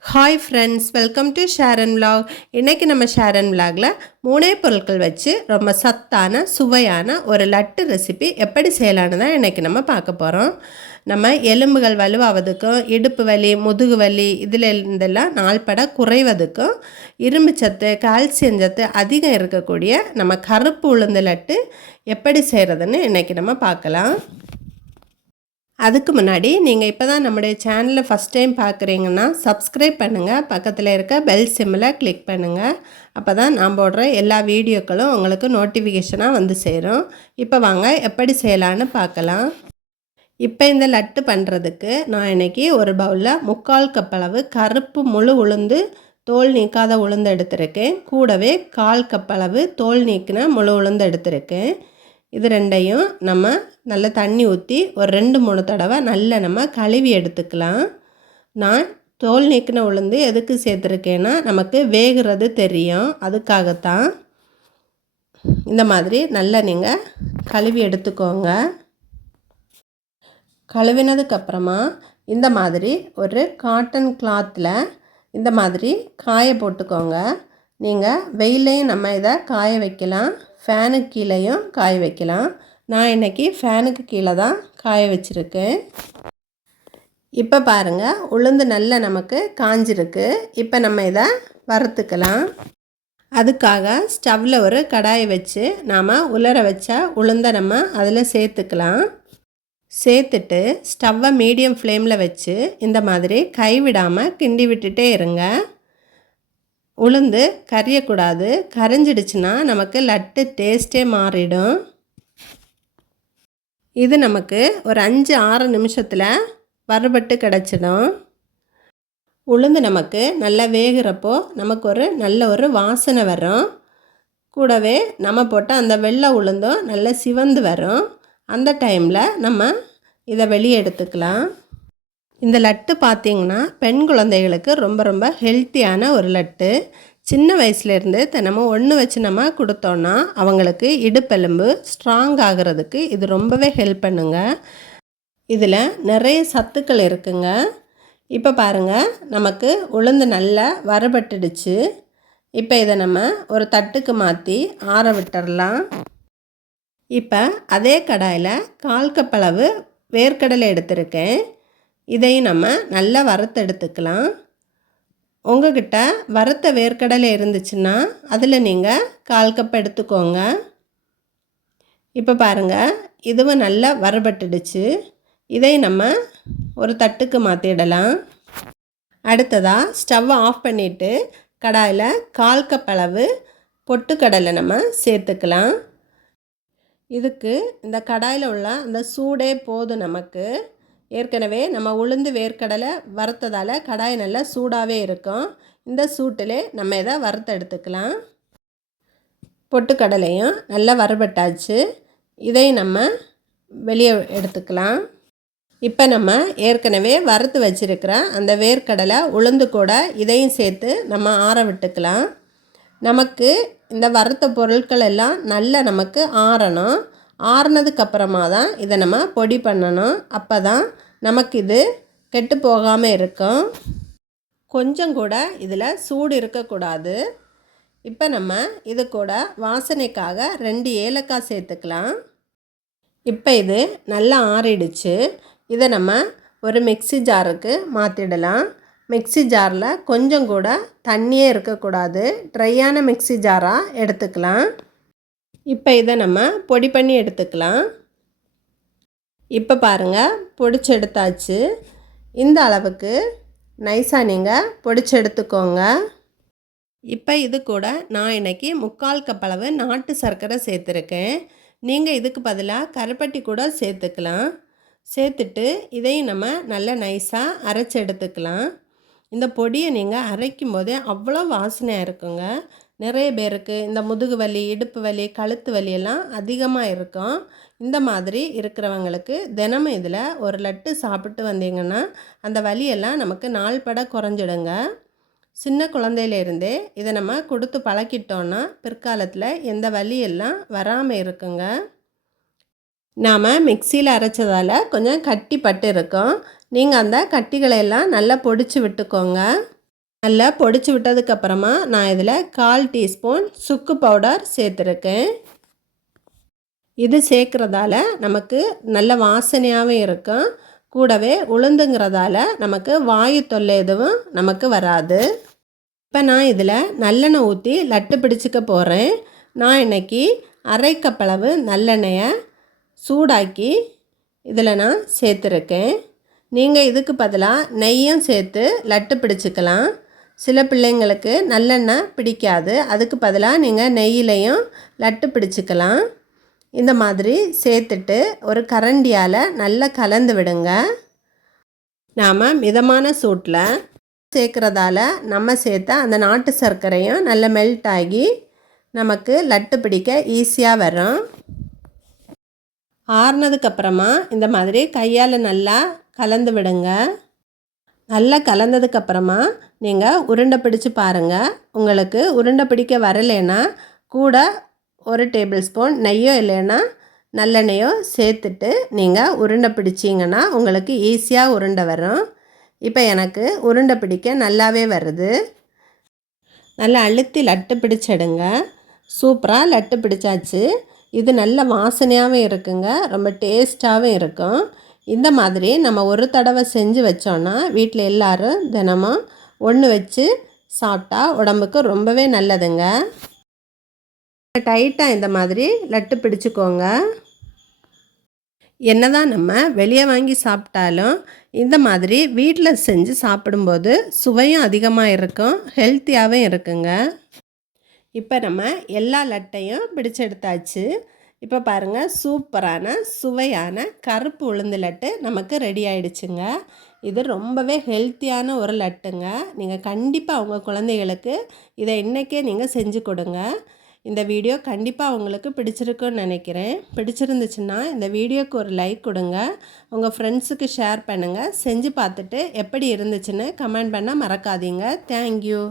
Hi friends welcome to Sharon vlog. இன்றைக்கி நம்ம ஷேரன் vlogல மூணே பொருட்கள் வச்சு ரொம்ப சத்தான சுவையான ஒரு லட்டு ரெசிபி எப்படி செய்யலான்னு தான் இன்றைக்கி நம்ம பார்க்க போகிறோம் நம்ம எலும்புகள் வலுவாவதுக்கும் இடுப்பு வலி முதுகு வலி இதில் இருந்தெல்லாம் நாள்பட குறைவதுக்கும் இரும்பு சத்து கால்சியம் சத்து அதிகம் இருக்கக்கூடிய நம்ம கருப்பு உளுந்து லட்டு எப்படி செய்கிறதுன்னு இன்றைக்கி நம்ம பார்க்கலாம். அதுக்கு முன்னாடி நீங்கள் இப்போ தான் நம்முடைய சேனலை ஃபஸ்ட் டைம் பார்க்குறீங்கன்னா சப்ஸ்கிரைப் பண்ணுங்கள் பக்கத்தில் இருக்க பெல் சிம்மில் கிளிக் பண்ணுங்கள் அப்போ தான் நான் போடுற எல்லா வீடியோக்களும் உங்களுக்கு நோட்டிஃபிகேஷனாக வந்து சேரும். இப்போ வாங்க எப்படி செய்யலான்னு பார்க்கலாம். இப்போ இந்த லட்டு பண்ணுறதுக்கு நான் இன்றைக்கி ஒரு பவுலில் முக்கால் கப் அளவு கருப்பு முழு உளுந்து தோல் நீக்காத உளுந்து எடுத்திருக்கேன். கூடவே கால் கப் அளவு தோல் நீக்கின முழு உளுந்து எடுத்திருக்கேன். இது ரெண்டையும் நம்ம நல்லா தண்ணி ஊற்றி ஒரு ரெண்டு மூணு தடவை நல்லா நம்ம கழுவி எடுத்துக்கலாம். நான் தோல் நீக்கின உளுந்து எதுக்கு சேர்த்துருக்கேன்னா நமக்கு வேகிறது தெரியும். அதுக்காகத்தான் இந்த மாதிரி நல்லா நீங்கள் கழுவி எடுத்துக்கோங்க. கழுவினதுக்கப்புறமா இந்த மாதிரி ஒரு காட்டன் கிளாத்தில் இந்த மாதிரி காய போட்டுக்கோங்க. நீங்கள் வெயிலையும் நம்ம இதை காய வைக்கலாம். ஃபேனுக்கு கீழேயும் காய வைக்கலாம். நான் இன்றைக்கி ஃபேனுக்கு கீழே தான் காய வச்சுருக்கேன். இப்போ பாருங்கள் உளுந்து நல்லா நமக்கு காஞ்சிருக்கு. இப்போ நம்ம இதை வறுத்துக்கலாம். அதுக்காக ஸ்டவ்வில் ஒரு கடாயை வச்சு நாம் உலர வச்ச உளுந்தை நம்ம அதில் சேர்த்துக்கலாம். சேர்த்துட்டு ஸ்டவ்வை மீடியம் ஃப்ளேமில் வச்சு இந்த மாதிரி கைவிடாமல் கிண்டி விட்டுட்டே இருங்க. உளுந்து கரையக்கூடாது. கரைஞ்சிடுச்சுன்னா நமக்கு லட்டு டேஸ்ட்டே மாறிடும். இது நமக்கு ஒரு அஞ்சு ஆறு நிமிஷத்தில் வறுபட்டு கிடச்சிடும். உளுந்து நமக்கு நல்லா வேகிறப்போ நமக்கு ஒரு நல்ல ஒரு வாசனை வரும். கூடவே நம்ம போட்ட அந்த வெள்ளை உளுந்தும் நல்லா சிவந்து வரும். அந்த டைமில் நம்ம இதை வெளியே எடுத்துக்கலாம். இந்த லட்டு பார்த்திங்கன்னா பெண் குழந்தைகளுக்கு ரொம்ப ரொம்ப ஹெல்த்தியான ஒரு லட்டு. சின்ன வயசுலேருந்து தினமும் ஒன்று வச்சு நம்ம கொடுத்தோன்னா அவங்களுக்கு இடுப்பெலும்பு ஸ்ட்ராங் ஆகிறதுக்கு இது ரொம்பவே ஹெல்ப் பண்ணுங்க. இதில் நிறைய சத்துக்கள் இருக்குங்க. இப்போ பாருங்கள் நமக்கு உளுந்து நல்லா வரப்பட்டுடுச்சு இப்போ இதை நம்ம ஒரு தட்டுக்கு மாற்றி ஆற விட்டுடலாம் இப்போ அதே கடாயில் கால் கப்பளவு வேர்க்கடலை எடுத்திருக்கேன். இதையும் நம்ம நல்லா வறுத்தெடுத்துக்கலாம் உங்ககிட்ட வறுத்த வேர்க்கடலை இருந்துச்சுன்னா அதில் நீங்கள் கால் கப் எடுத்துக்கோங்க. இப்போ பாருங்கள் இதுவும் நல்லா வறுபட்டுடுச்சு. இதை நம்ம ஒரு தட்டுக்கு மாற்றிடலாம் அடுத்ததாக ஸ்டவ்வை ஆஃப் பண்ணிவிட்டு கடாயில் கால் கப் அளவு பொட்டுக்கடலை நம்ம சேர்த்துக்கலாம். இதுக்கு இந்த கடாயில் உள்ள அந்த சூடே போதும் நமக்கு. ஏற்கனவே நம்ம உளுந்து வேர்க்கடலை வறுத்ததால் கடாய் நல்லா சூடாகவே இருக்கும். இந்த சூட்டிலே நம்ம இதை வறுத்து எடுத்துக்கலாம். பொட்டுக்கடலையும் நல்லா வறுபட்டாச்சு. இதையும் நம்ம வெளியே எடுத்துக்கலாம். இப்போ நம்ம ஏற்கனவே வறுத்து வச்சுருக்கிற அந்த வேர்க்கடலை உளுந்து கூட இதையும் சேர்த்து நம்ம ஆற விட்டுக்கலாம். நமக்கு இந்த வறுத்த பொருட்கள் எல்லாம் நல்லா நமக்கு ஆறணும். ஆறுனதுக்கப்புறமா தான் இதை நம்ம பொடி பண்ணணும். அப்போ தான் நமக்கு இது கெட்டு போகாமல் இருக்கும். கொஞ்சம் கூட இதில் சூடு இருக்கக்கூடாது. இப்போ நம்ம இது கூட வாசனைக்காக ரெண்டு ஏலக்காய் சேர்த்துக்கலாம். இப்போ இது நல்லா ஆறிடுச்சு. இதை நம்ம ஒரு மிக்சி ஜாருக்கு மாற்றிடலாம் மிக்சி ஜாரில் கொஞ்சம் கூட தண்ணியே இருக்கக்கூடாது. ட்ரையான மிக்சி ஜாராக எடுத்துக்கலாம். இப்போ இதை நம்ம பொடி பண்ணி எடுத்துக்கலாம். இப்போ பாருங்கள் பொடிச்சு எடுத்தாச்சு. இந்த அளவுக்கு நைஸாக நீங்கள் பொடிச்சு எடுத்துக்கோங்க. இப்போ இது கூட நான் இன்றைக்கி முக்கால் கப் அளவு நாட்டு சர்க்கரை சேர்த்துருக்கேன். நீங்கள் இதுக்கு பதிலாக கருப்பட்டி கூட சேர்த்துக்கலாம். சேர்த்துட்டு இதையும் நம்ம நல்லா நைஸாக அரைச்சி எடுத்துக்கலாம். இந்த பொடியை நீங்கள் அரைக்கும் போதே அவ்வளோ வாசனையாக இருக்குங்க. நிறைய பேருக்கு இந்த முதுகு வலி இடுப்பு வலி கழுத்து வலியெல்லாம் அதிகமாக இருக்கும். இந்த மாதிரி இருக்கிறவங்களுக்கு தினமும் இதில் ஒரு லட்டு சாப்பிட்டு வந்தீங்கன்னா அந்த வலியெல்லாம் நமக்கு நாள் பட குறைஞ்சிடுங்க. சின்ன குழந்தையிலேருந்தே இதை நம்ம கொடுத்து பழக்கிட்டோன்னா பிற்காலத்தில் எந்த வலியெல்லாம் வராமல் இருக்குங்க? நாம் மிக்சியில் அரைச்சதால் கொஞ்சம் கட்டி பட்டு இருக்கும். நீங்கள் அந்த கட்டிகளை எல்லாம் நல்லா பொடிச்சு விட்டுக்கோங்க. நல்லா பொடிச்சு விட்டதுக்கப்புறமா நான் இதில் கால் டீஸ்பூன் சுக்கு பவுடர் சேர்த்துருக்கேன். இது சேர்க்குறதால நமக்கு நல்ல வாசனையாகவும் இருக்கும். கூடவே உளுந்துங்கிறதால நமக்கு வாயு தொல்லை எதுவும் நமக்கு வராது. இப்போ நான் இதில் நல்லெண்ணெய் ஊற்றி லட்டு பிடிச்சிக்க போகிறேன் நான் இன்றைக்கி அரை கப்பளவு நல்லெண்ணெயை சூடாக்கி இதில் நான் சேர்த்துருக்கேன். நீங்கள் இதுக்கு பதிலாக நெய்யும் சேர்த்து லட்டு பிடிச்சிக்கலாம். சில பிள்ளைங்களுக்கு நல்லெண்ணெய் பிடிக்காது. அதுக்கு பதிலாக நீங்கள் நெய்யிலையும் லட்டு பிடிச்சிக்கலாம். இந்த மாதிரி சேர்த்துட்டு ஒரு கரண்டியால் நல்லா கலந்து விடுங்க. நாம் மிதமான சூட்டில் சேர்க்குறதால நம்ம சேர்த்த அந்த நாட்டு சர்க்கரையும் நல்லா மெல்ட் ஆகி நமக்கு லட்டு பிடிக்க ஈஸியாக வரும். ஆறுனதுக்கப்புறமா இந்த மாதிரி கையால் நல்லா கலந்து விடுங்க. நல்லா கலந்ததுக்கப்புறமா நீங்கள் உருண்டை பிடிச்சு பாருங்கள் உங்களுக்கு உருண்டை பிடிக்க வரலைன்னா கூட ஒரு டேபிள் ஸ்பூன் நெய்யோ இல்லைன்னா நல்லெண்ணெயோ சேர்த்துட்டு நீங்கள் உருண்டை பிடிச்சிங்கன்னா உங்களுக்கு ஈஸியாக உருண்டை வரும். இப்போ எனக்கு உருண்டை பிடிக்க நல்லாவே வருது. நல்லா அழுத்தி லட்டு பிடிச்சிடுங்க. சூப்பராக லட்டு பிடிச்சாச்சு. இது நல்ல வாசனையாகவும் இருக்குங்க. ரொம்ப டேஸ்ட்டாகவும் இருக்கும். இந்த மாதிரி நம்ம ஒரு தடவை செஞ்சு வச்சோன்னா வீட்டில் எல்லோரும் தினமும் ஒன்று வச்சு சாப்பிட்டா உடம்புக்கு ரொம்பவே நல்லதுங்க. டைட்டாக இந்த மாதிரி லட்டு பிடிச்சிக்கோங்க. என்னதான் நம்ம வெளியே வாங்கி சாப்பிட்டாலும் இந்த மாதிரி வீட்டில் செஞ்சு சாப்பிடும்போது சுவையும் அதிகமாக இருக்கும் ஹெல்த்தியாகவும் இருக்குங்க. இப்போ நம்ம எல்லா லட்டையும் பிடிச்செடுத்தாச்சு. இப்போ பாருங்கள் சூப்பரான சுவையான கருப்பு உளுந்து லட்டு நமக்கு ரெடி ஆயிடுச்சுங்க. இது ரொம்பவே ஹெல்த்தியான ஒரு லட்டுங்க. நீங்கள் கண்டிப்பாக உங்கள் குழந்தைகளுக்கு இதை இன்றைக்கே நீங்கள் செஞ்சு கொடுங்க. இந்த வீடியோ கண்டிப்பாக உங்களுக்கு பிடிச்சிருக்குன்னு நினைக்கிறேன். பிடிச்சிருந்துச்சுன்னா இந்த வீடியோக்கு ஒரு லைக் கொடுங்க. உங்கள் ஃப்ரெண்ட்ஸுக்கு ஷேர் பண்ணுங்கள் செஞ்சு பார்த்துட்டு எப்படி இருந்துச்சுன்னு கமெண்ட் பண்ண மறக்காதீங்க. தேங்க்யூ